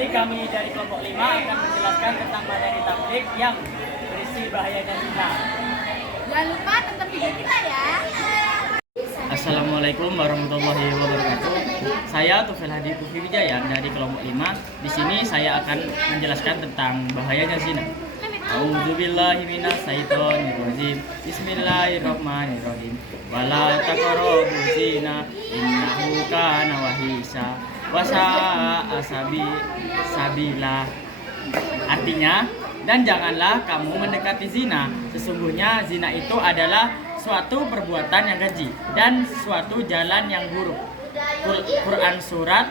sini kami dari kelompok 5 akan menjelaskan tentang materi tablik yang berisi bahaya dan zina. Jangan lupa tonton video kita ya. Assalamualaikum warahmatullahi wabarakatuh. Saya Tufel Hadi Kufi Wijaya dari kelompok 5. Di sini saya akan menjelaskan tentang bahayanya zina. A'udzubillahi minasyaitonirrajim. Bismillahirrahmanirrahim. Wala taqrabu zina innahu kana wahisya wa sa'a sabila. Artinya, dan janganlah kamu mendekati zina. Sesungguhnya zina itu adalah suatu perbuatan yang keji dan suatu jalan yang buruk. Quran surat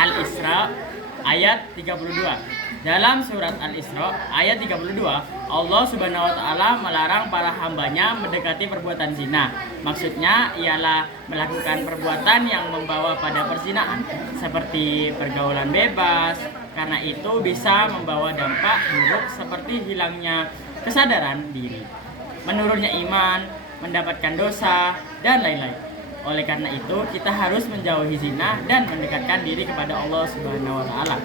Al-Isra ayat 32. Dalam surat Al-Isra ayat 32, Allah Subhanahu wa taala melarang para hambanya mendekati perbuatan zina. Maksudnya ialah melakukan perbuatan yang membawa pada perzinahan seperti pergaulan bebas. Karena itu bisa membawa dampak buruk seperti hilangnya kesadaran diri, menurunnya iman, mendapatkan dosa, dan lain-lain. Oleh karena itu, kita harus menjauhi zina dan mendekatkan diri kepada Allah Subhanahu wa taala.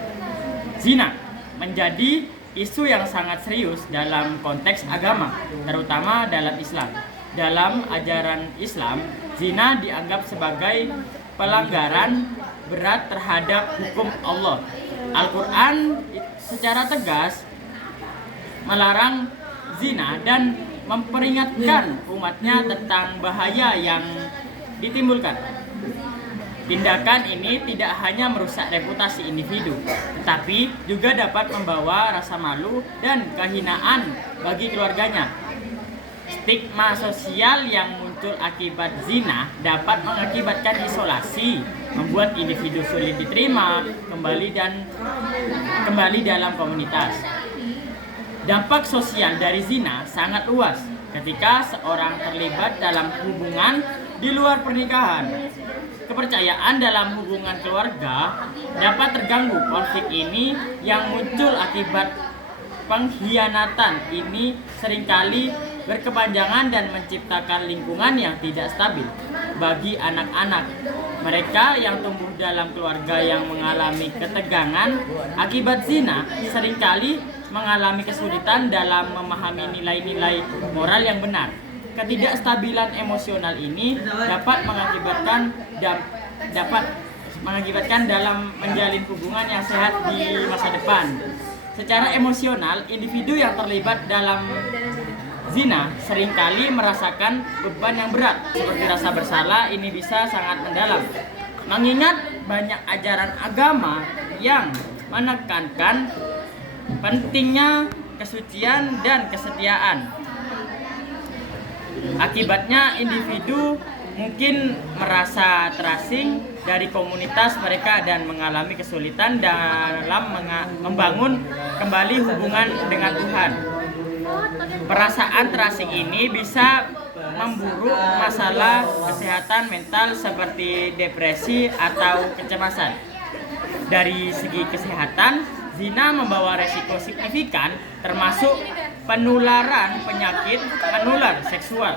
Zina menjadi isu yang sangat serius dalam konteks agama, terutama dalam Islam. Dalam ajaran Islam, zina dianggap sebagai pelanggaran berat terhadap hukum Allah. Al-Quran secara tegas melarang zina dan memperingatkan umatnya tentang bahaya yang ditimbulkan. Tindakan ini tidak hanya merusak reputasi individu, tetapi juga dapat membawa rasa malu dan kehinaan bagi keluarganya. Stigma sosial yang muncul akibat zina dapat mengakibatkan isolasi, membuat individu sulit diterima kembali dalam komunitas. Dampak sosial dari zina sangat luas ketika seorang terlibat dalam hubungan di luar pernikahan. Kepercayaan dalam hubungan keluarga dapat terganggu. Konflik ini yang muncul akibat pengkhianatan ini seringkali berkepanjangan dan menciptakan lingkungan yang tidak stabil bagi anak-anak. Mereka yang tumbuh dalam keluarga yang mengalami ketegangan akibat zina seringkali mengalami kesulitan dalam memahami nilai-nilai moral yang benar. Ketidakstabilan emosional ini dapat mengakibatkan dalam menjalin hubungan yang sehat di masa depan. Secara emosional, individu yang terlibat dalam zina seringkali merasakan beban yang berat, seperti rasa bersalah. Ini bisa sangat mendalam, mengingat banyak ajaran agama yang menekankan pentingnya kesucian dan kesetiaan. Akibatnya individu mungkin merasa terasing dari komunitas mereka dan mengalami kesulitan dalam membangun kembali hubungan dengan Tuhan. Perasaan terasing ini bisa memburuk masalah kesehatan mental seperti depresi atau kecemasan. Dari segi kesehatan, zina membawa resiko signifikan termasuk penularan penyakit menular seksual,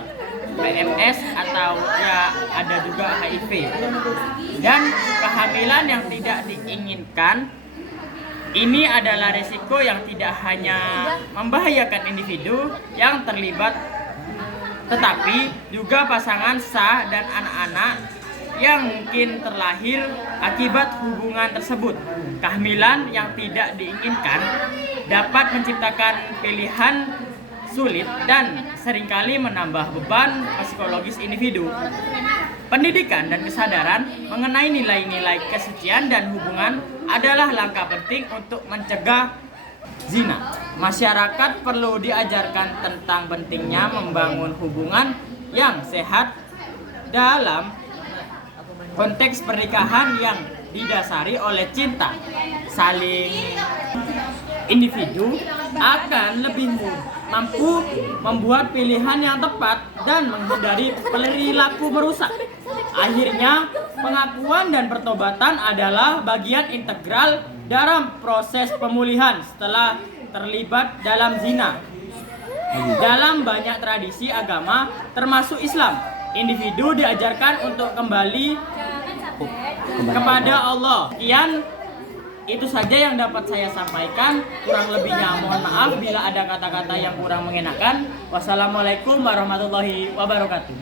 PMS, atau ya ada juga HIV, dan kehamilan yang tidak diinginkan. Ini adalah resiko yang tidak hanya membahayakan individu yang terlibat, tetapi juga pasangan sah dan anak-anak yang mungkin terlahir akibat hubungan tersebut. Kehamilan yang tidak diinginkan dapat menciptakan pilihan sulit dan seringkali menambah beban psikologis individu. Pendidikan dan kesadaran mengenai nilai-nilai kesucian dan hubungan adalah langkah penting untuk mencegah zina. Masyarakat perlu diajarkan tentang pentingnya membangun hubungan yang sehat dalam konteks pernikahan yang didasari oleh cinta saling. Individu akan lebih mampu membuat pilihan yang tepat dan menghindari perilaku merusak. Akhirnya, pengakuan dan pertobatan adalah bagian integral dalam proses pemulihan setelah terlibat dalam zina. Dalam banyak tradisi agama, termasuk Islam, individu diajarkan untuk kembali kepada Allah. Sekian Itu saja yang dapat saya sampaikan. Kurang lebihnya mohon maaf bila ada kata-kata yang kurang mengenakan. Wassalamualaikum warahmatullahi wabarakatuh.